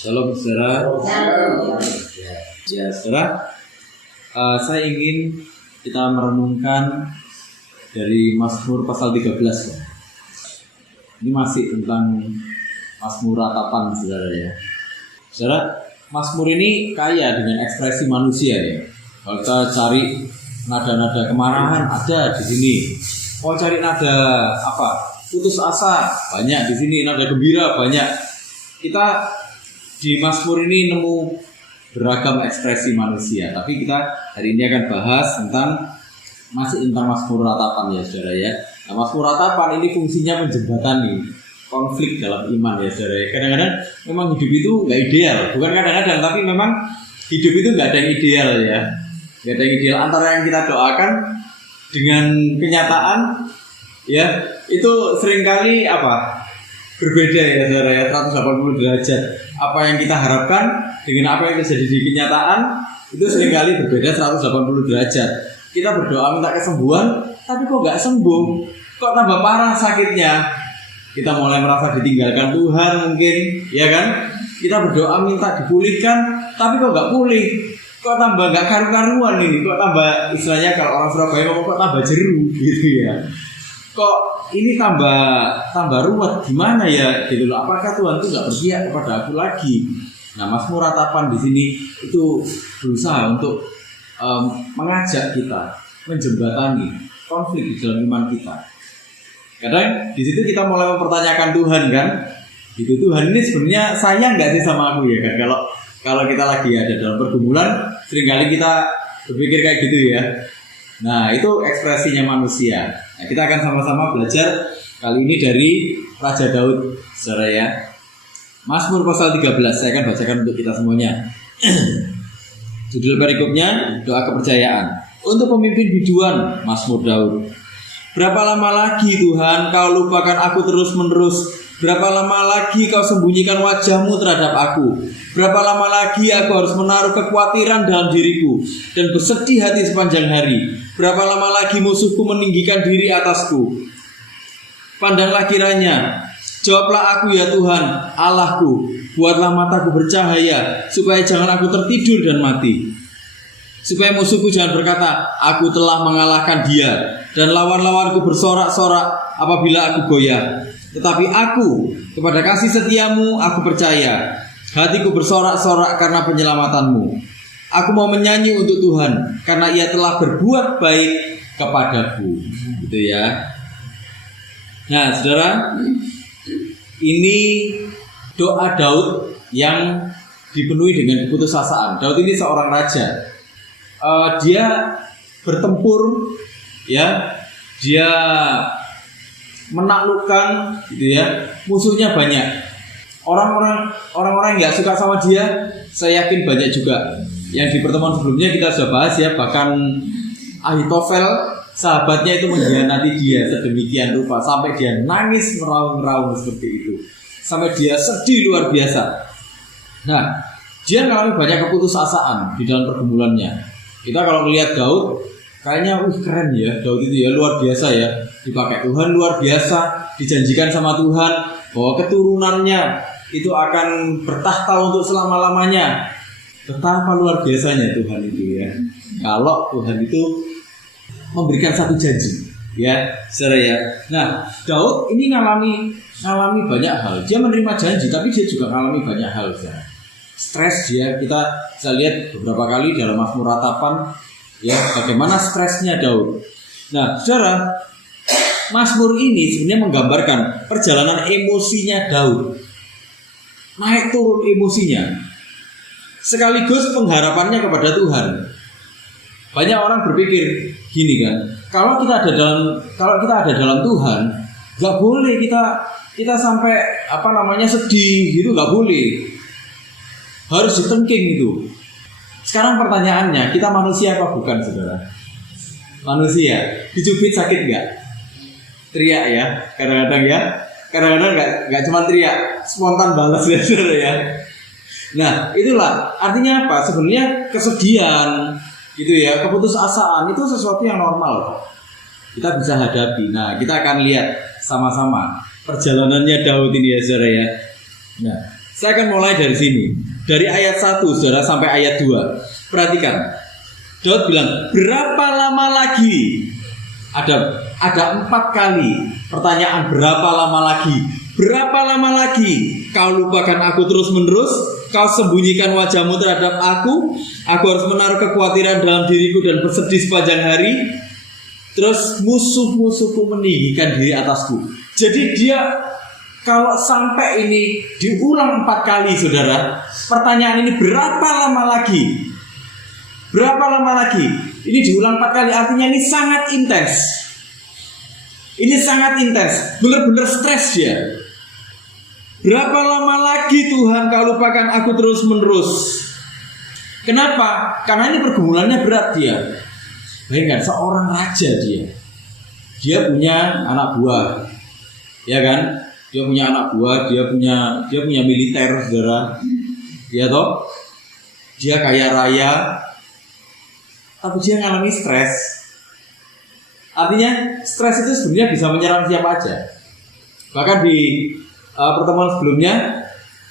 Shalom saudara. Ya saudara, saya ingin kita merenungkan dari Mazmur pasal 13 ya. Ini masih tentang Mazmur ratapan saudara ya. Saudara, Mazmur ini kaya dengan ekspresi manusia ya. Kalau kita cari nada-nada kemarahan ada di sini. Kalau cari nada putus asa banyak di sini, nada gembira banyak. Kita di Mazmur ini nemu beragam ekspresi manusia. Tapi kita hari ini akan bahas masih tentang Mazmur ratapan ya saudara ya. Nah, Mazmur ratapan ini fungsinya menjembatani konflik dalam iman ya saudara. Kadang-kadang memang hidup itu nggak ideal. Bukan kadang-kadang, tapi memang hidup itu nggak ada yang ideal ya. Nggak ada yang ideal antara yang kita doakan dengan kenyataan ya. Itu seringkali berbeda ya saudara ya, 180 derajat. Apa yang kita harapkan dengan apa yang terjadi di kenyataan itu seringkali berbeda 180 derajat. Kita berdoa minta kesembuhan, tapi kok nggak sembuh, kok tambah parah sakitnya. Kita mulai merasa ditinggalkan Tuhan mungkin, ya kan? Kita berdoa minta dipulihkan, tapi kok nggak pulih, kok tambah nggak karu-karuan ini, kok tambah istilahnya kalau orang Surabaya ngomong kok tambah jeru gitu ya. Kok ini tambah ruwet gimana ya gitu loh. Apakah Tuhan itu nggak berpihak kepada aku lagi? Nah, Mazmur ratapan di sini itu berusaha untuk mengajak kita menjembatani konflik di dalam iman kita. Kadang di situ kita mulai mempertanyakan Tuhan kan, gitu, Tuhan ini sebenarnya sayang nggak sih sama aku ya kan? Kalau kita lagi ada dalam pergumulan, seringkali kita berpikir kayak gitu ya. Nah, itu ekspresinya manusia. Nah, kita akan sama-sama belajar kali ini dari Raja Daud, saudara ya. Mazmur pasal 13, saya akan bacakan untuk kita semuanya. Judul perikopnya, doa kepercayaan. Untuk pemimpin biduan, Mazmur Daud. Berapa lama lagi Tuhan kau lupakan aku terus-menerus? Berapa lama lagi kau sembunyikan wajahmu terhadap aku? Berapa lama lagi aku harus menaruh kekhawatiran dalam diriku dan bersedih hati sepanjang hari? Berapa lama lagi musuhku meninggikan diri atasku? Pandanglah kiranya, jawablah aku ya Tuhan, Allahku. Buatlah mataku bercahaya, supaya jangan aku tertidur dan mati. Supaya musuhku jangan berkata, aku telah mengalahkan dia, dan lawan-lawanku bersorak-sorak apabila aku goyah. Tetapi aku, kepada kasih setiamu, aku percaya. Hatiku bersorak-sorak karena penyelamatanmu. Aku mau menyanyi untuk Tuhan, karena ia telah berbuat baik kepadaku. Gitu ya. Nah, saudara, ini doa Daud yang dipenuhi dengan keputusasaan. Daud ini seorang raja. Dia bertempur, ya. Dia menaklukkan, gitu ya. Musuhnya banyak. Orang-orang yang nggak suka sama dia, saya yakin banyak juga. Yang di pertemuan sebelumnya kita sudah bahas ya, bahkan Ahitofel sahabatnya itu mengkhianati dia sedemikian rupa sampai dia nangis meraung-raung seperti itu, sampai dia sedih luar biasa. Nah, dia mengalami banyak keputusasaan di dalam pergumulannya. Kita kalau melihat Daud, kayaknya keren ya Daud itu ya, luar biasa ya, dipakai Tuhan luar biasa, dijanjikan sama Tuhan bahwa keturunannya itu akan bertahta untuk selama-lamanya. Betapa luar biasanya Tuhan itu ya. Kalau Tuhan itu memberikan satu janji, ya, saudara ya. Nah, Daud ini ngalami banyak hal. Dia menerima janji, tapi dia juga ngalami banyak hal. Saudara. Stres dia, kita bisa lihat beberapa kali dalam Mazmur ratapan, ya, bagaimana stresnya Daud. Nah, saudara, Mazmur ini sebenarnya menggambarkan perjalanan emosinya Daud, naik turun emosinya, sekaligus pengharapannya kepada Tuhan. Banyak orang berpikir gini kan, kalau kita ada dalam Tuhan, nggak boleh kita sampai sedih gitu, nggak boleh, harus ditengking itu. Sekarang pertanyaannya, kita manusia apa bukan, saudara? Manusia. Dicubit sakit nggak? Teriak ya, kadang-kadang ya. Kadang-kadang nggak cuma teriak, spontan balas ya, saudara ya. Nah, itulah artinya apa? Sebenarnya kesedihan, gitu ya, keputusasaan itu sesuatu yang normal. Kita bisa hadapi. Nah, kita akan lihat sama-sama perjalanannya Daud ini ya, saudara ya. Nah, Saya akan mulai dari sini. Dari ayat 1 saudara sampai ayat 2. Perhatikan. Daud bilang, berapa lama lagi? Ada 4 kali pertanyaan, berapa lama lagi? Berapa lama lagi kau lupakan aku terus menerus? Kau sembunyikan wajahmu terhadap aku? Aku harus menaruh kekhawatiran dalam diriku dan bersedih sepanjang hari. Terus musuh-musuhku meninggikan diri atasku. Jadi dia, kalau sampai ini diulang 4 kali saudara, pertanyaan ini berapa lama lagi? Berapa lama lagi? Ini diulang 4 kali, artinya ini sangat intens. Ini sangat intens, benar-benar stres dia. Berapa lama lagi Tuhan kau lupakan aku terus menerus? Kenapa? Karena ini pergumulannya berat dia. Bayangkan seorang raja dia punya anak buah, ya kan? Dia punya anak buah, dia punya militer, saudara, ya toh? Dia kaya raya, tapi dia ngalami stres. Artinya stres itu sebenarnya bisa menyerang siapa aja. Bahkan di pertemuan sebelumnya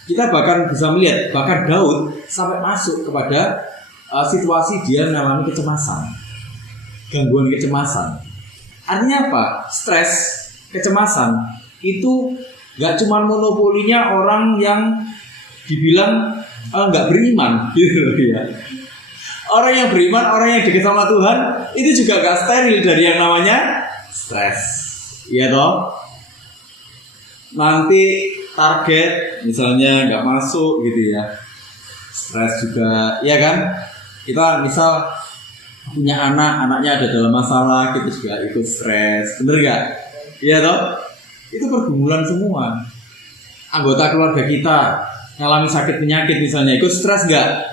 kita bahkan bisa melihat bahkan Daud sampai masuk kepada situasi dia mengalami kecemasan, gangguan kecemasan. Artinya apa? Stres, kecemasan itu nggak cuma monopolinya orang yang dibilang nggak beriman, gitu ya. Orang yang beriman, orang yang dekat sama Tuhan itu juga gak steril dari yang namanya stres, iya toh? Nanti target misalnya gak masuk gitu ya, stres juga, ya kan? Kita misal punya anaknya ada dalam masalah, kita juga ikut stres, bener gak? Iya toh? Itu pergumulan semua. Anggota keluarga kita ngalami sakit penyakit misalnya, ikut stres gak?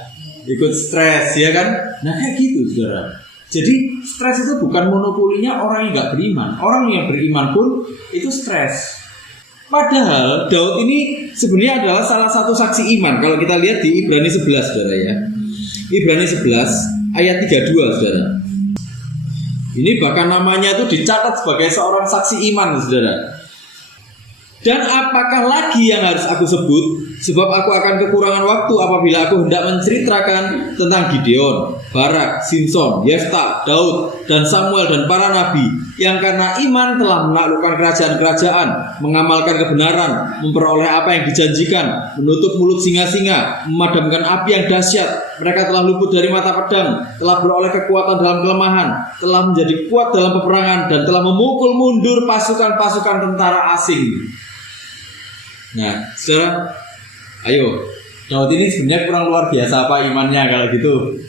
Ikut stres, ya kan? Nah kayak gitu saudara. Jadi stres itu bukan monopolinya orang yang gak beriman. Orang yang beriman pun itu stres. Padahal Daud ini sebenarnya adalah salah satu saksi iman. Kalau kita lihat di Ibrani 11 saudara ya, Ibrani 11 ayat 32 saudara. Ini bahkan namanya tuh dicatat sebagai seorang saksi iman saudara. Dan apakah lagi yang harus aku sebut? Sebab aku akan kekurangan waktu apabila aku hendak menceritakan tentang Gideon, Barak, Simson, Yefta, Daud, dan Samuel dan para nabi yang karena iman telah menaklukkan kerajaan-kerajaan, mengamalkan kebenaran, memperoleh apa yang dijanjikan, menutup mulut singa-singa, memadamkan api yang dahsyat. Mereka telah luput dari mata pedang, telah beroleh kekuatan dalam kelemahan, telah menjadi kuat dalam peperangan, dan telah memukul mundur pasukan-pasukan tentara asing. Nah, saudara, ayo, Daud ini sebenarnya kurang luar biasa apa imannya kalau gitu?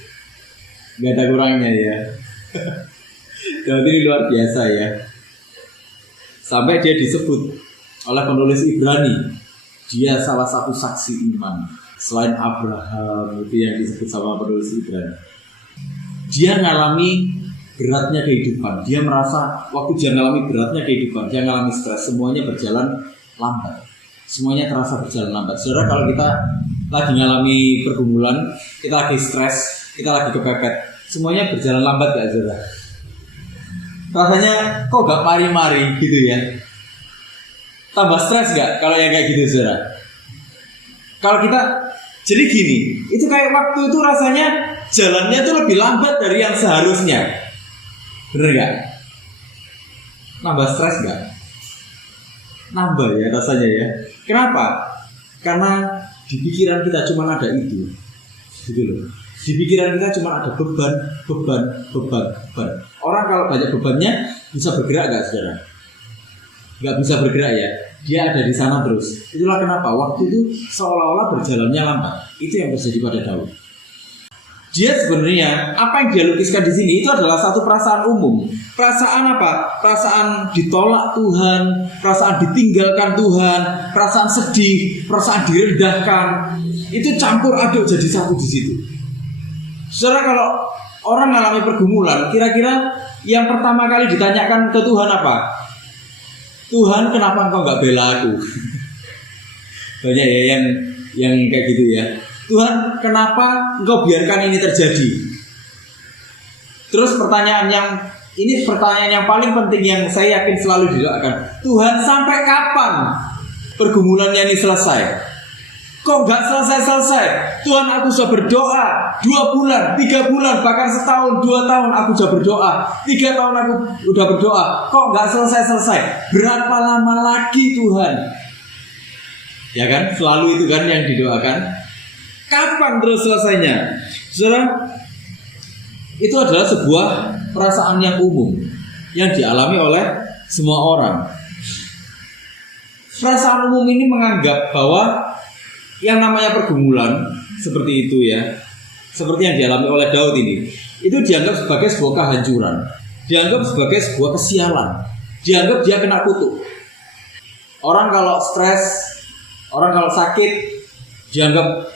Gak ada kurangnya ya. Daud ini luar biasa ya. Sampai dia disebut oleh penulis Ibrani, dia salah satu saksi iman. Selain Abraham itu yang disebut sama penulis Ibrani. Dia ngalami beratnya kehidupan. Dia merasa waktu dia ngalami beratnya kehidupan, dia ngalami stres, semuanya berjalan lambat. Semuanya terasa berjalan lambat. Saudara, kalau kita lagi ngalami pergumulan, kita lagi stres, kita lagi kepepet, semuanya berjalan lambat gak saudara? Rasanya kok gak mari-mari gitu ya? Tambah stres gak kalau yang kayak gitu saudara? Kalau kita, jadi gini, itu kayak waktu itu rasanya jalannya tuh lebih lambat dari yang seharusnya. Bener gak? Nambah stres gak? Nambah ya rasanya ya. Kenapa? Karena di pikiran kita cuma ada itu, gitu loh. Di pikiran kita cuma ada beban. Orang kalau banyak bebannya bisa bergerak gak saudara? Gak bisa bergerak ya. Dia ada di sana terus. Itulah kenapa waktu itu seolah-olah berjalannya lambat. Itu yang terjadi pada Daud. Dia sebenarnya apa yang dia lukiskan di sini itu adalah satu perasaan umum. Perasaan apa? Perasaan ditolak Tuhan, perasaan ditinggalkan Tuhan, perasaan sedih, perasaan direndahkan. Itu campur aduk jadi satu di situ. Saudara, kalau orang mengalami pergumulan, kira-kira yang pertama kali ditanyakan ke Tuhan apa? Tuhan, kenapa engkau nggak bela aku? Banyak ya yang kayak gitu ya. Tuhan, kenapa engkau biarkan ini terjadi? Terus pertanyaan yang paling penting yang saya yakin selalu didoakan. Tuhan, sampai kapan pergumulannya ini selesai? Kok nggak selesai-selesai? Tuhan, aku sudah berdoa 2 bulan, 3 bulan, bahkan setahun, 2 tahun aku sudah berdoa, 3 tahun aku udah berdoa. Kok nggak selesai-selesai? Berapa lama lagi Tuhan? Ya kan, selalu itu kan yang didoakan. Kapan terus selesainya? Saudara, itu adalah sebuah perasaan yang umum yang dialami oleh semua orang. Perasaan umum ini menganggap bahwa yang namanya pergumulan seperti itu ya, seperti yang dialami oleh Daud ini, itu dianggap sebagai sebuah kehancuran, dianggap sebagai sebuah kesialan, dianggap dia kena kutuk. Orang kalau stres, orang kalau sakit, dianggap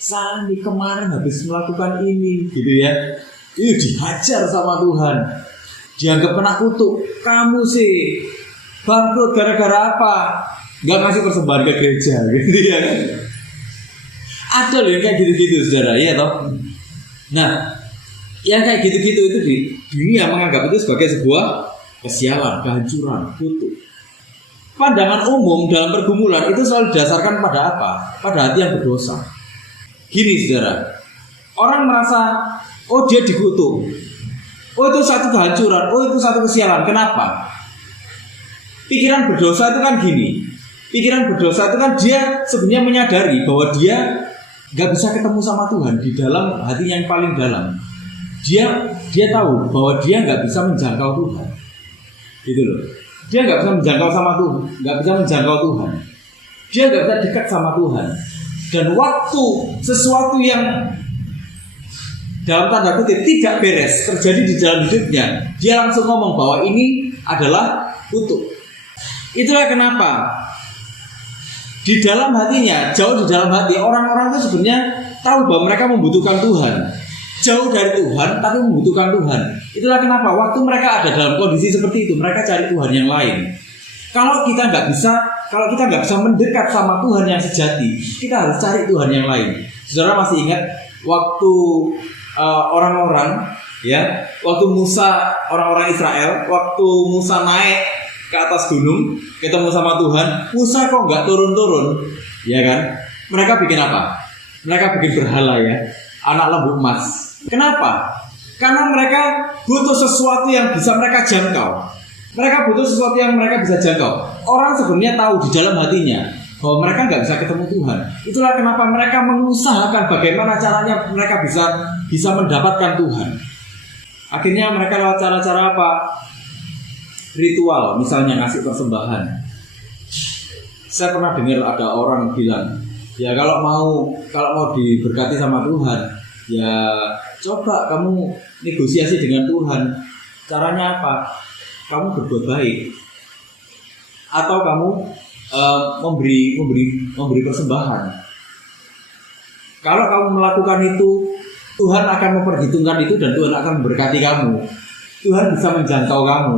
Sani kemarin habis melakukan ini, gitu ya, itu dihajar sama Tuhan, dianggap kena kutuk. Kamu sih bangkrut gara-gara apa? Gak ngasih persembahan ke gereja, gitu ya. Ada loh yang kayak gitu-gitu, saudara, ya toh. Nah, yang kayak gitu-gitu itu di dunia menganggap itu sebagai sebuah kesialan, kehancuran, kutuk. Pandangan umum dalam pergumulan itu selalu didasarkan pada apa? Pada hati yang berdosa. Gini, saudara, orang merasa, oh dia dikutuk, oh itu satu kehancuran, oh itu satu kesialan. Kenapa? Pikiran berdosa itu kan gini. Pikiran berdosa itu kan dia sebenarnya menyadari bahwa dia gak bisa ketemu sama Tuhan di dalam hati yang paling dalam. Dia tahu bahwa dia gak bisa menjangkau Tuhan, gitu loh. Dia gak bisa menjangkau sama Tuhan, gak bisa menjangkau Tuhan. Dia gak bisa dekat sama Tuhan. Dan waktu sesuatu yang dalam tanda kutip tidak beres terjadi di dalam hidupnya, dia langsung ngomong bahwa ini adalah kutuk. Itulah kenapa di dalam hatinya, jauh di dalam hati, orang-orang itu sebenarnya tahu bahwa mereka membutuhkan Tuhan. Jauh dari Tuhan, tapi membutuhkan Tuhan. Itulah kenapa waktu mereka ada dalam kondisi seperti itu, mereka cari Tuhan yang lain. Kalau kita nggak bisa mendekat sama Tuhan yang sejati, kita harus cari Tuhan yang lain. Saudara masih ingat waktu orang-orang, ya, waktu Musa, orang-orang Israel, waktu Musa naik ke atas gunung ketemu sama Tuhan, Musa kok nggak turun-turun, ya kan? Mereka bikin apa? Mereka bikin berhala, ya, anak lembu emas. Kenapa? Karena mereka butuh sesuatu yang bisa mereka jangkau. Mereka butuh sesuatu yang mereka bisa jangkau. Orang sebenarnya tahu di dalam hatinya bahwa mereka nggak bisa ketemu Tuhan. Itulah kenapa mereka mengusahakan bagaimana caranya mereka bisa mendapatkan Tuhan. Akhirnya mereka lewat cara-cara apa? Ritual, misalnya ngasih persembahan. Saya pernah dengar ada orang bilang, ya kalau mau diberkati sama Tuhan, ya coba kamu negosiasi dengan Tuhan. Caranya apa? Kamu berbuat baik, atau kamu memberi persembahan. Kalau kamu melakukan itu, Tuhan akan memperhitungkan itu dan Tuhan akan memberkati kamu. Tuhan bisa menjangkau kamu.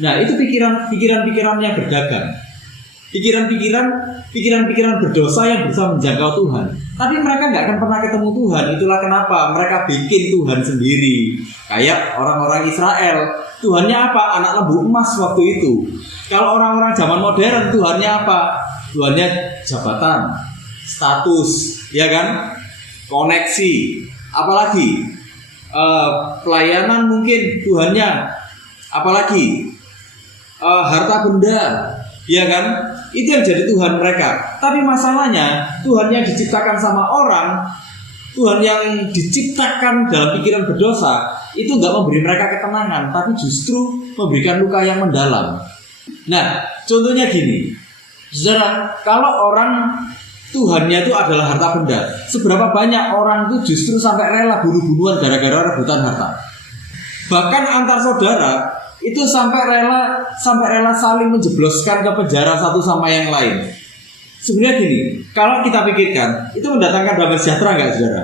Nah, itu pikiran-pikiran yang berdagang. Pikiran-pikiran berdosa yang bisa menjangkau Tuhan. Tapi mereka nggak akan pernah ketemu Tuhan. Itulah kenapa mereka bikin Tuhan sendiri. Kayak orang-orang Israel, Tuhannya apa? Anak lembu emas waktu itu. Kalau orang-orang zaman modern, Tuhannya apa? Tuhannya jabatan, status, ya kan? Koneksi, apalagi pelayanan mungkin Tuhannya, apalagi harta benda, ya kan? Itu yang jadi Tuhan mereka. Tapi masalahnya Tuhan yang diciptakan sama orang, Tuhan yang diciptakan dalam pikiran berdosa, itu gak memberi mereka ketenangan, tapi justru memberikan luka yang mendalam. Nah, contohnya gini, saudara, kalau orang Tuhannya itu adalah harta benda, seberapa banyak orang itu justru sampai rela bunuh-bunuhan gara-gara rebutan harta. Bahkan antar saudara itu sampai rela saling menjebloskan ke penjara satu sama yang lain. Sebenarnya gini, kalau kita pikirkan, itu mendatangkan damai sejahtera nggak, saudara?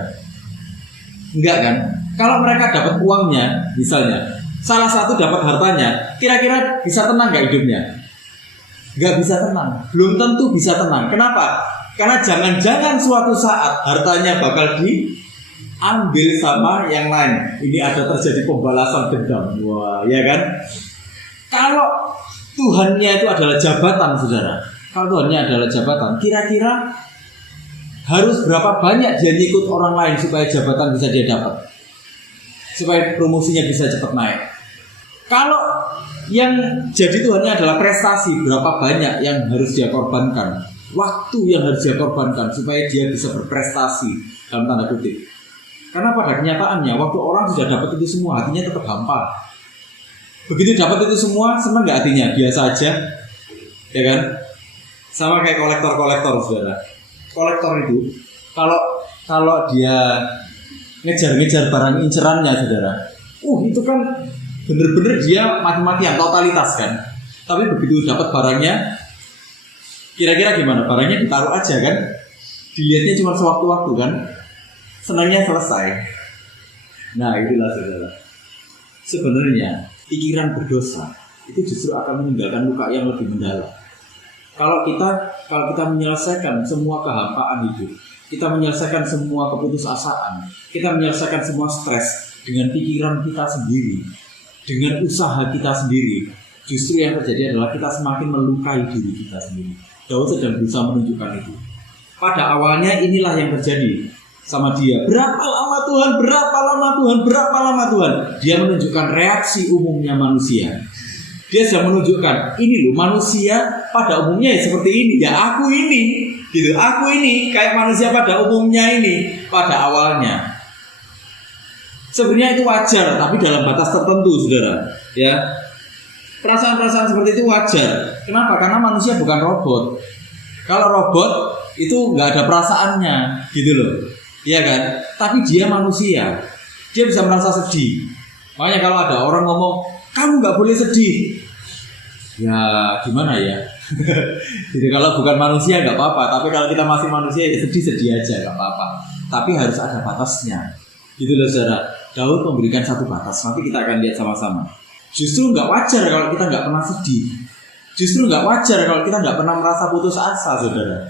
Enggak kan? Kalau mereka dapat uangnya, misalnya, salah satu dapat hartanya, kira-kira bisa tenang nggak hidupnya? Nggak bisa tenang, belum tentu bisa tenang. Kenapa? Karena jangan-jangan suatu saat hartanya bakal diambil sama yang lain. Ini ada terjadi pembalasan dendam. Wah, ya kan? Kalau Tuhannya itu adalah jabatan, saudara. Kalau Tuhannya adalah jabatan, kira-kira harus berapa banyak dia ikut orang lain supaya jabatan bisa dia dapat, supaya promosinya bisa cepat naik. Kalau yang jadi Tuhannya adalah prestasi, berapa banyak yang harus dia korbankan, waktu yang harus dia korbankan supaya dia bisa berprestasi dalam tanda kutip. Karena pada kenyataannya waktu orang sudah dapat itu semua, hatinya tetap hampa. Begitu dapat itu semua, senang nggak hatinya? Biasa aja, ya kan? Sama kayak kolektor, saudara. Kolektor itu kalau dia ngejar-ngejar barang incerannya, saudara, itu kan bener-bener dia mati-matian, totalitas kan. Tapi begitu dapat barangnya, kira-kira gimana? Barangnya ditaruh aja kan? Dilihatnya cuma sewaktu-waktu kan? Senangnya selesai. Nah itulah saudara. Sebenarnya pikiran berdosa itu justru akan meninggalkan luka yang lebih mendalam. Kalau kita menyelesaikan semua kehampaan hidup, kita menyelesaikan semua keputusasaan, kita menyelesaikan semua stres dengan pikiran kita sendiri, dengan usaha kita sendiri, justru yang terjadi adalah kita semakin melukai diri kita sendiri. Daud sedang berusaha menunjukkan itu. Pada awalnya inilah yang terjadi sama dia. Berapa lama Tuhan? Berapa lama Tuhan? Berapa lama Tuhan? Dia menunjukkan reaksi umumnya manusia. Dia sedang menunjukkan, ini loh manusia pada umumnya ya seperti ini. Ya aku ini, gitu. Aku ini kayak manusia pada umumnya ini pada awalnya. Sebenarnya itu wajar, tapi dalam batas tertentu, saudara. Ya, perasaan-perasaan seperti itu wajar. Kenapa? Karena manusia bukan robot. Kalau robot itu nggak ada perasaannya, gitu loh. Iya kan? Tapi dia manusia. Dia bisa merasa sedih. Makanya kalau ada orang ngomong, kamu nggak boleh sedih. Ya gimana ya? Jadi kalau bukan manusia nggak apa-apa. Tapi kalau kita masih manusia ya sedih-sedih aja nggak apa-apa. Tapi harus ada batasnya. Gitu loh saudara. Daud memberikan satu batas. Nanti kita akan lihat sama-sama. Justru nggak wajar kalau kita nggak pernah sedih. Justru nggak wajar kalau kita nggak pernah merasa putus asa, saudara.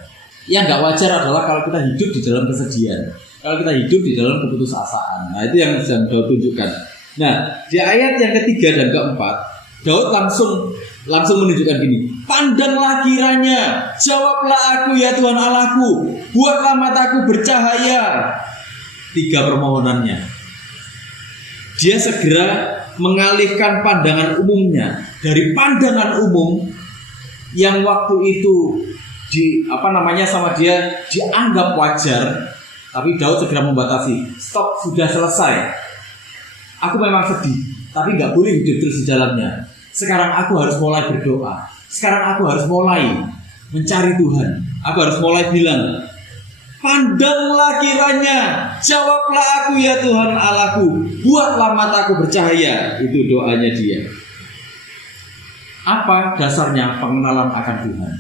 Yang nggak wajar adalah kalau kita hidup di dalam kesedihan. Kalau kita hidup di dalam keputusasaan. Nah itu yang sedang Daud tunjukkan. Nah di ayat yang ketiga dan keempat, Daud langsung menunjukkan gini. Pandanglah kiranya, jawablah aku ya Tuhan Allahku, buatlah mataku bercahaya. 3 permohonannya. Dia segera mengalihkan pandangan umumnya dari pandangan umum yang waktu itu sama dia dianggap wajar. Tapi Daud segera membatasi. Stop, sudah selesai. Aku memang sedih, tapi gak boleh hidup terus di dalamnya. Sekarang aku harus mulai berdoa. Sekarang aku harus mulai mencari Tuhan. Aku harus mulai bilang, pandanglah kiranya, jawablah aku ya Tuhan Allahku, buatlah mataku bercahaya. Itu doanya dia. Apa dasarnya? Pengenalan akan Tuhan.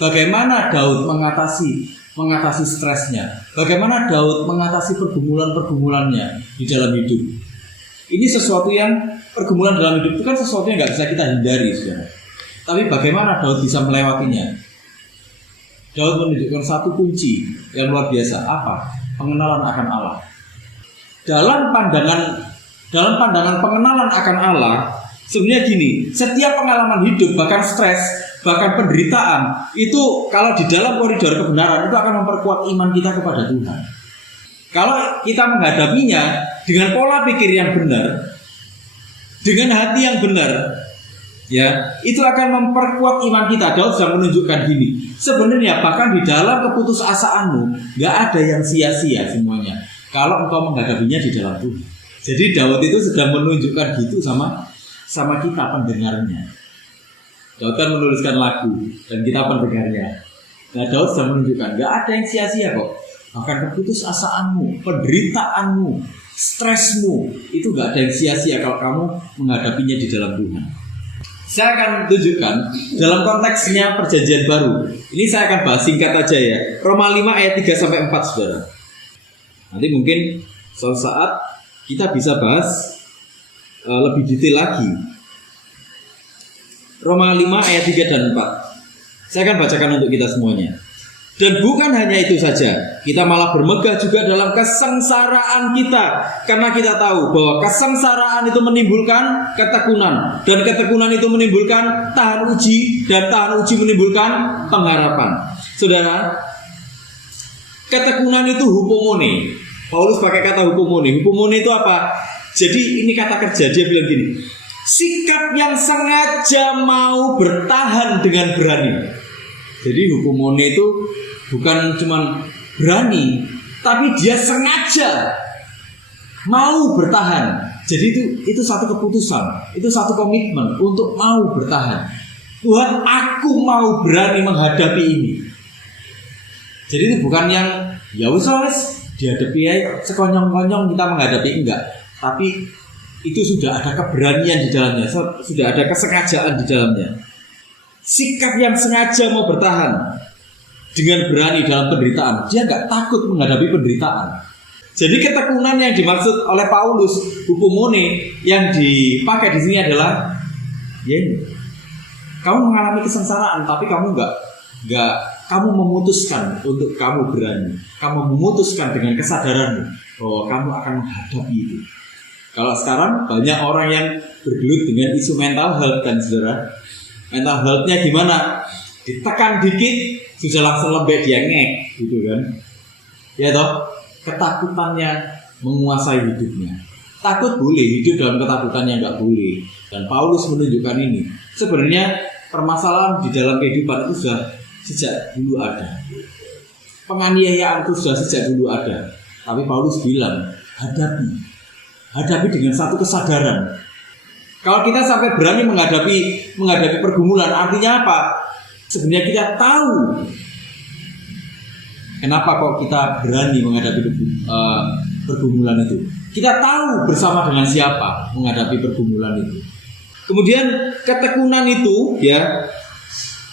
Bagaimana Daud mengatasi stresnya? Bagaimana Daud mengatasi pergumulan-pergumulannya di dalam hidup? Ini sesuatu yang pergumulan dalam hidup itu kan sesuatu yang nggak bisa kita hindari, saudara. Tapi bagaimana Daud bisa melewatinya? Daud menunjukkan satu kunci yang luar biasa. Apa? Pengenalan akan Allah. Dalam pandangan pengenalan akan Allah, sebenarnya gini, setiap pengalaman hidup, bahkan stres, bahkan penderitaan, itu kalau di dalam koridor kebenaran itu akan memperkuat iman kita kepada Tuhan. Kalau kita menghadapinya dengan pola pikir yang benar, dengan hati yang benar, ya, itu akan memperkuat iman kita. Daud sudah menunjukkan gini. Sebenarnya bahkan di dalam keputusasaanmu nggak ada yang sia-sia semuanya. Kalau engkau menghadapinya di dalam Tuhan. Jadi Daud itu sedang menunjukkan gitu sama kita pendengarnya. Daud kan menuliskan lagu dan kita pendengarnya. Nah Daud sudah menunjukkan nggak ada yang sia-sia kok. Bahkan keputusasaanmu, penderitaanmu, stresmu itu nggak ada yang sia-sia kalau kamu menghadapinya di dalam Tuhan. Saya akan tunjukkan dalam konteksnya perjanjian baru. Ini saya akan bahas singkat aja ya. Roma 5 ayat 3-4 saudara. Nanti mungkin suatu saat kita bisa bahas lebih detail lagi. Roma 5 ayat 3 dan 4. Saya akan bacakan untuk kita semuanya. Dan bukan hanya itu saja, kita malah bermegah juga dalam kesengsaraan kita, karena kita tahu bahwa kesengsaraan itu menimbulkan ketekunan, dan ketekunan itu menimbulkan tahan uji, dan tahan uji menimbulkan pengharapan. Saudara, Ketekunan itu hupomone. Paulus pakai kata hupomone. Hupomone itu apa? Jadi ini kata kerja, dia bilang gini, sikap yang sengaja mau bertahan dengan berani. Jadi hupomone itu bukan cuma berani, tapi dia sengaja mau bertahan. Jadi itu satu keputusan, itu satu komitmen untuk mau bertahan. Tuhan, aku mau berani menghadapi ini. Jadi itu bukan yang ya wis dihadapi aja sekonyong-konyong kita menghadapi, enggak. Tapi itu sudah ada keberanian di dalamnya, sudah ada kesengajaan di dalamnya. Sikap yang sengaja mau bertahan dengan berani dalam penderitaan. Dia enggak takut menghadapi penderitaan. Jadi ketekunan yang dimaksud oleh Paulus, hupomone yang dipakai di sini adalah ya ini. Kamu mengalami kesengsaraan, tapi kamu enggak kamu memutuskan untuk kamu berani. Kamu memutuskan dengan kesadaranmu bahwa kamu akan menghadapi itu. Kalau sekarang banyak orang yang bergelut dengan isu mental health kan saudara. Mental health-nya gimana? Ditekan dikit sudah langsung lembek, dia ngek gitu kan. Ya toh, ketakutannya menguasai hidupnya. Takut boleh, hidup dalam ketakutannya enggak boleh. Dan Paulus menunjukkan ini. Sebenarnya permasalahan di dalam kehidupan itu sudah sejak dulu ada. Penganiayaan itu sudah sejak dulu ada. Tapi Paulus bilang, hadapi dengan satu kesadaran. Kalau kita sampai berani menghadapi pergumulan, artinya apa? Sebenarnya kita tahu kenapa kok kita berani menghadapi pergumulan itu. Kita tahu bersama dengan siapa menghadapi pergumulan itu. Kemudian ketekunan itu ya.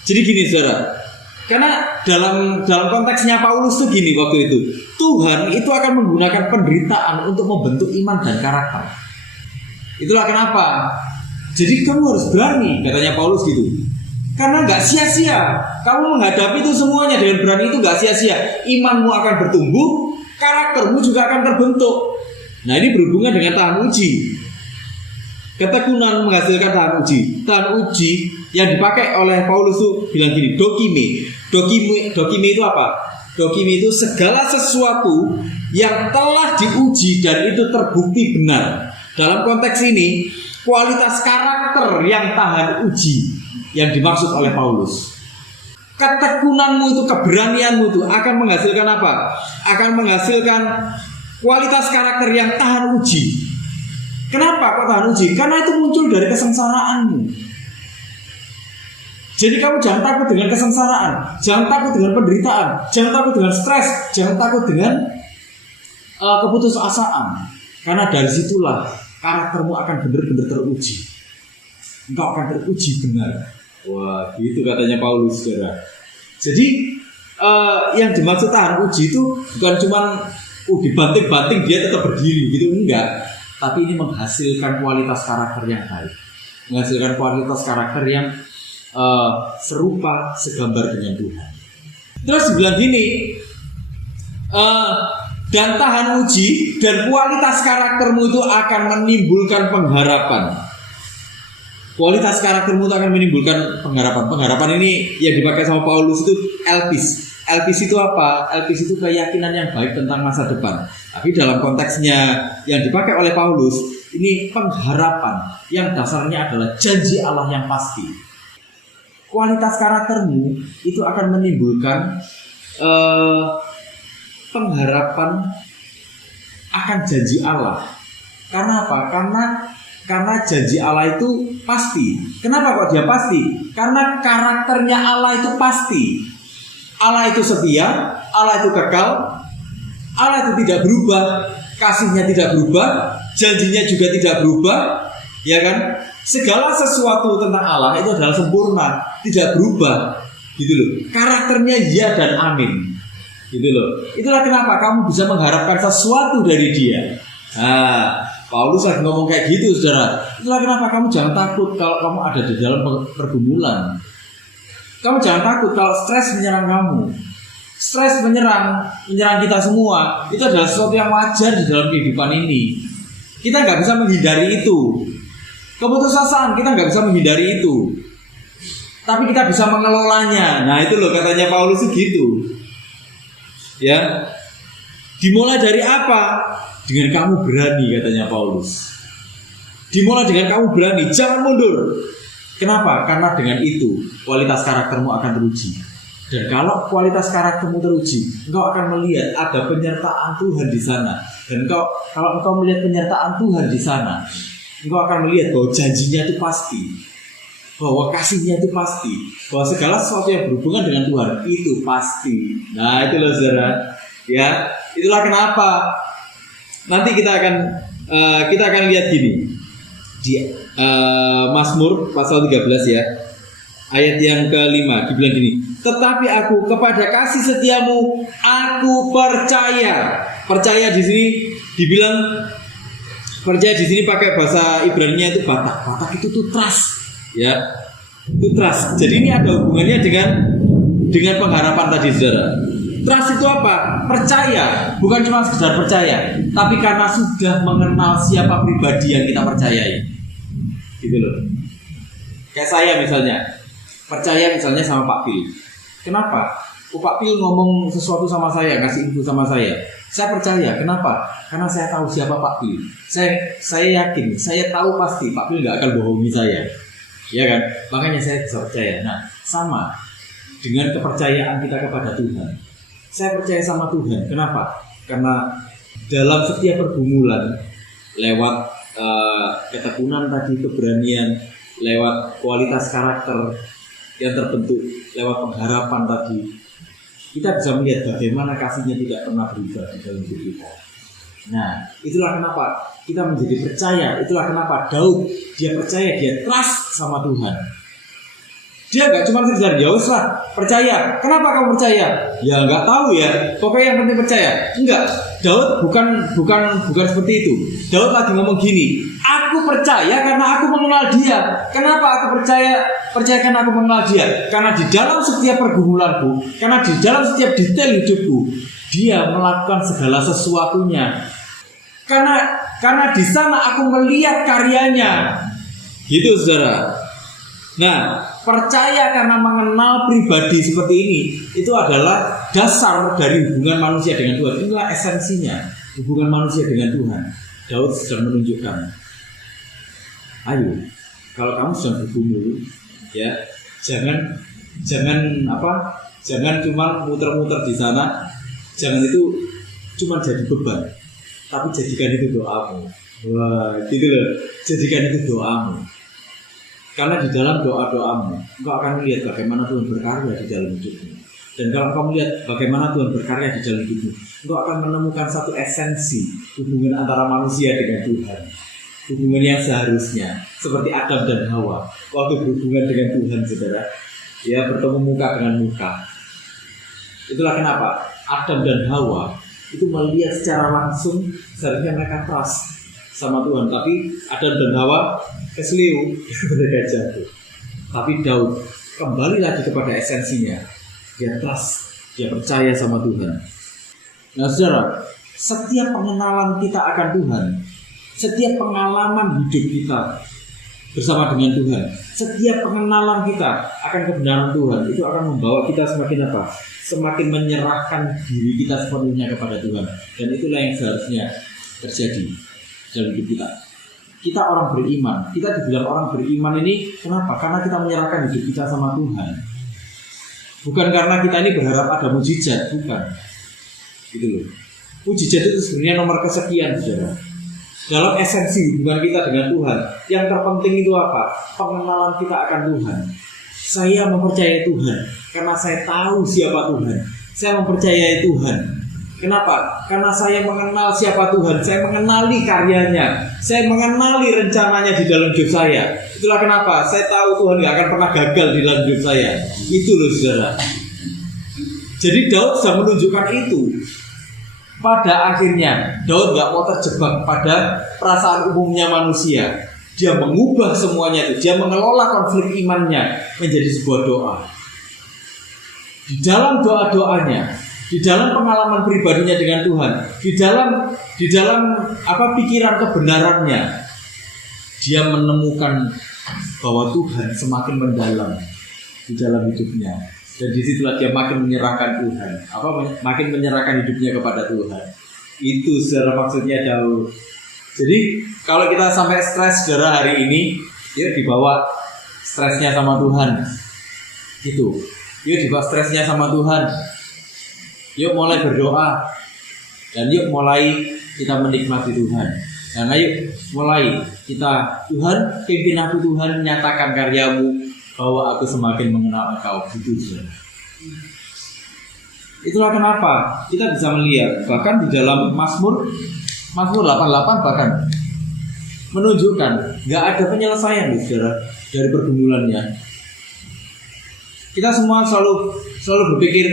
Jadi gini saudara, karena dalam konteksnya Paulus tuh gini waktu itu, Tuhan itu akan menggunakan penderitaan untuk membentuk iman dan karakter. Itulah kenapa. Jadi kamu harus berani, katanya Paulus gitu. Karena nggak sia-sia. Kamu menghadapi itu semuanya dengan berani itu nggak sia-sia. Imanmu akan bertumbuh, karaktermu juga akan terbentuk. Nah ini berhubungan dengan tahan uji. Ketekunan menghasilkan tahan uji. Tahan uji yang dipakai oleh Paulus itu bilang gini, dokime itu apa? Dokime itu segala sesuatu yang telah diuji dan itu terbukti benar. Dalam konteks ini, kualitas karakter yang tahan uji yang dimaksud oleh Paulus. Ketekunanmu itu, keberanianmu itu akan menghasilkan apa? Akan menghasilkan kualitas karakter yang tahan uji. Kenapa kok tahan uji? Karena itu muncul dari kesengsaraanmu. Jadi kamu jangan takut dengan kesengsaraan, jangan takut dengan penderitaan, jangan takut dengan stres, jangan takut dengan keputusasaan. Karena dari situlah karaktermu akan benar-benar teruji. Engkau akan teruji benar. Wah, gitu katanya Paulus, saudara. Jadi yang dimaksud tahan uji itu bukan cuma dibanting-banting dia tetap berdiri gitu, enggak. Tapi ini menghasilkan kualitas karakter yang baik, menghasilkan kualitas karakter yang serupa, segambar dengan Tuhan. Terus dibilang gini, dan tahan uji dan kualitas karaktermu itu akan menimbulkan pengharapan. Kualitas karaktermu itu akan menimbulkan pengharapan. Pengharapan ini yang dipakai sama Paulus itu elpis. Elpis itu apa? Elpis itu keyakinan yang baik tentang masa depan. Tapi dalam konteksnya yang dipakai oleh Paulus, ini pengharapan yang dasarnya adalah janji Allah yang pasti. Kualitas karaktermu itu akan menimbulkan pengharapan akan janji Allah. Karena apa? Karena janji Allah itu pasti. Kenapa kok dia pasti? Karena karakternya Allah itu pasti. Allah itu setia, Allah itu kekal, Allah itu tidak berubah, kasihnya tidak berubah, janjinya juga tidak berubah, ya kan? Segala sesuatu tentang Allah itu adalah sempurna, tidak berubah, gitu loh. Karakternya ya dan amin, gitu loh. Itulah kenapa kamu bisa mengharapkan sesuatu dari Dia. Nah, Paulus lagi ngomong kayak gitu, saudara. Itulah kenapa kamu jangan takut kalau kamu ada di dalam pergumulan. Kamu jangan takut kalau stres menyerang kamu. Stres menyerang kita semua. Itu adalah sesuatu yang wajar di dalam kehidupan ini. Kita nggak bisa menghindari itu. Keputusasaan kita nggak bisa menghindari itu. Tapi kita bisa mengelolanya. Nah itu loh katanya Paulus itu gitu. Ya. Dimulai dari apa? Dengan kamu berani, katanya Paulus. Dimulai dengan kamu berani, jangan mundur. Kenapa? Karena dengan itu kualitas karaktermu akan teruji. Dan kalau kualitas karaktermu teruji, engkau akan melihat ada penyertaan Tuhan di sana. Dan kalau engkau melihat penyertaan Tuhan di sana, engkau akan melihat bahwa janjinya itu pasti, bahwa kasihnya itu pasti, bahwa segala sesuatu yang berhubungan dengan Tuhan itu pasti. Nah, itu loh saudara. Ya, itulah kenapa nanti kita akan lihat gini di Mazmur pasal 13 ya, ayat yang ke-5 dibilang gini, tetapi aku kepada kasih setiamu aku percaya. Percaya di sini dibilang, percaya di sini pakai bahasa Ibrani-nya itu batak. Batak itu tuh trust, ya, itu trust. Jadi ini ada hubungannya dengan pengharapan tadi, saudara. Trust itu apa? Percaya, bukan cuma sekedar percaya, tapi karena sudah mengenal siapa pribadi yang kita percayai. Gitu loh. Kayak saya misalnya, percaya misalnya sama Pak Pil. Kenapa? Pak Pil ngomong sesuatu sama saya, ngasih info sama saya. Saya percaya. Kenapa? Karena saya tahu siapa Pak Pil. Saya yakin, saya tahu pasti Pak Pil nggak akan bohongi saya. Ya kan? Makanya saya bisa percaya. Nah, sama dengan kepercayaan kita kepada Tuhan. Saya percaya sama Tuhan. Kenapa? Karena dalam setiap pergumulan, lewat ketekunan tadi, keberanian, lewat kualitas karakter yang terbentuk, lewat pengharapan tadi, kita bisa melihat bagaimana kasihnya tidak pernah berubah di dalam hidup kita. Nah, itulah kenapa kita menjadi percaya. Itulah kenapa Daud, dia percaya, dia trust sama Tuhan. Dia gak cuma sekedar ya wes lah percaya. Kenapa kamu percaya? Ya nggak tahu ya. Pokoknya yang penting percaya. Enggak. Daud bukan seperti itu. Daud lagi ngomong gini, aku percaya karena aku mengenal dia. Kenapa aku percaya? Percaya karena aku mengenal dia. Karena di dalam setiap pergumulanku, karena di dalam setiap detail hidupku, dia melakukan segala sesuatunya. Karena di sana aku melihat karyanya. Gitu, saudara. Nah, percaya karena mengenal pribadi seperti ini, itu adalah dasar dari hubungan manusia dengan Tuhan. Inilah esensinya hubungan manusia dengan Tuhan. Daud sedang menunjukkan, ayo, kalau kamu sedang bergumul, ya, jangan cuma muter-muter di sana, jangan itu cuma jadi beban, tapi jadikan itu doamu. Wah, gitu loh, jadikan itu doamu. Karena di dalam doa-doamu, engkau akan melihat bagaimana Tuhan berkarya di dalam hidupmu. Dan kalau engkau melihat bagaimana Tuhan berkarya di dalam hidupmu, engkau akan menemukan satu esensi hubungan antara manusia dengan Tuhan. Hubungan yang seharusnya, seperti Adam dan Hawa. Waktu berhubungan dengan Tuhan, saudara, ya, bertemu muka dengan muka. Itulah kenapa Adam dan Hawa itu melihat secara langsung, seharusnya mereka trust sama Tuhan, tapi Adam dan Hawa keseliu, mereka jatuh. Tapi Daud kembali lagi kepada esensinya. Dia trust, dia percaya sama Tuhan. Nah, saudara, setiap pengenalan kita akan Tuhan, setiap pengalaman hidup kita bersama dengan Tuhan, setiap pengenalan kita akan kebenaran Tuhan, itu akan membawa kita semakin apa? Semakin menyerahkan diri kita sepenuhnya kepada Tuhan. Dan itulah yang seharusnya terjadi dalam hidup kita. Kita orang beriman. Kita dibilang orang beriman ini kenapa? Karena kita menyerahkan hidup kita sama Tuhan. Bukan karena kita ini berharap ada mujizat, bukan. Gitu loh. Mujizat itu sebenarnya nomor kesekian, saudara. Dalam esensi hubungan kita dengan Tuhan, yang terpenting itu apa? Pengenalan kita akan Tuhan. Saya mempercayai Tuhan karena saya tahu siapa Tuhan. Saya mempercayai Tuhan. Kenapa? Karena saya mengenal siapa Tuhan, saya mengenali karyanya, saya mengenali rencananya di dalam hidup saya. Itulah kenapa saya tahu Tuhan gak akan pernah gagal di dalam hidup saya. Itu loh, saudara. Jadi Daud sudah menunjukkan itu. Pada akhirnya Daud gak mau terjebak pada perasaan umumnya manusia. Dia mengubah semuanya itu. Dia mengelola konflik imannya menjadi sebuah doa. Di dalam doa-doanya, di dalam pengalaman pribadinya dengan Tuhan, di dalam pikiran kebenarannya, dia menemukan bahwa Tuhan semakin mendalam di dalam hidupnya. Dan disitulah dia makin menyerahkan Tuhan. Makin menyerahkan hidupnya kepada Tuhan. Itu secara maksudnya jauh. Jadi kalau kita sampai stres saudara hari ini, yuk dibawa stresnya sama Tuhan. Itu. Yuk dibawa stresnya sama Tuhan. Yuk mulai berdoa. Dan yuk mulai kita menikmati Tuhan. Dan ayo mulai kita, Tuhan pimpin aku Tuhan, nyatakan karyamu bahwa aku semakin mengenal Engkau. Gitu. Itulah kenapa kita bisa melihat bahkan di dalam Mazmur 88 bahkan menunjukkan nggak ada penyelesaian saudara dari pergumulannya. Kita semua selalu berpikir,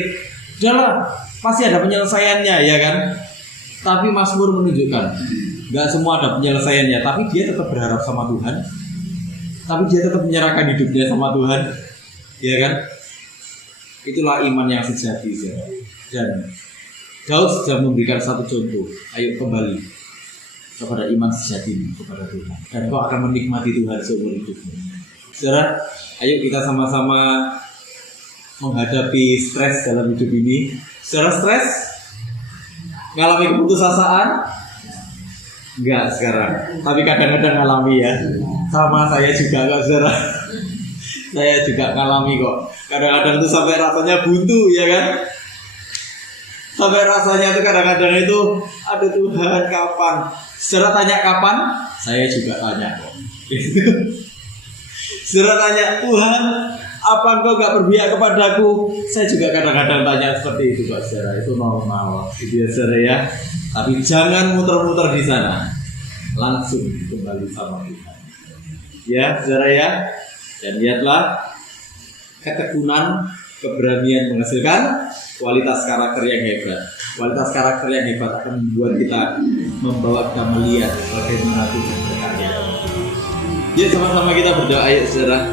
udahlah pasti ada penyelesaiannya ya kan? Tapi Mazmur menunjukkan nggak semua ada penyelesaiannya, tapi dia tetap berharap sama Tuhan. Tapi dia tetap menyerahkan hidupnya sama Tuhan, ya kan? Itulah iman yang sejati, saudara. Dan Daud sudah memberikan satu contoh. Ayo kembali kepada iman sejati kepada Tuhan, dan kau akan menikmati Tuhan seumur hidupmu. Saudara, ayo kita sama-sama menghadapi stres dalam hidup ini. Saudara stres? Ngalami keputusasaan? Enggak sekarang, tapi kadang-kadang ngalami ya. Sama saya juga kok saudara. Saya juga ngalami kok. Kadang-kadang tuh sampai rasanya buntu ya kan. Sampai rasanya tuh kadang-kadang itu, aduh Tuhan kapan? Saudara tanya kapan? Saya juga tanya kok. Saudara tanya, Tuhan apa Engkau gak berpihak kepadaku? Saya juga kadang-kadang tanya seperti itu kok saudara. Itu normal gitu ya saudara ya. Tapi jangan muter-muter di sana. Langsung kembali sama Tuhan. Ya, saudara ya. Dan lihatlah ketekunan, keberanian menghasilkan kualitas karakter yang hebat. Kualitas karakter yang hebat akan membuat kita, membawa kita melihat bagaimana Tuhan berkarya. Yuk sama-sama kita berdoa yuk saudara.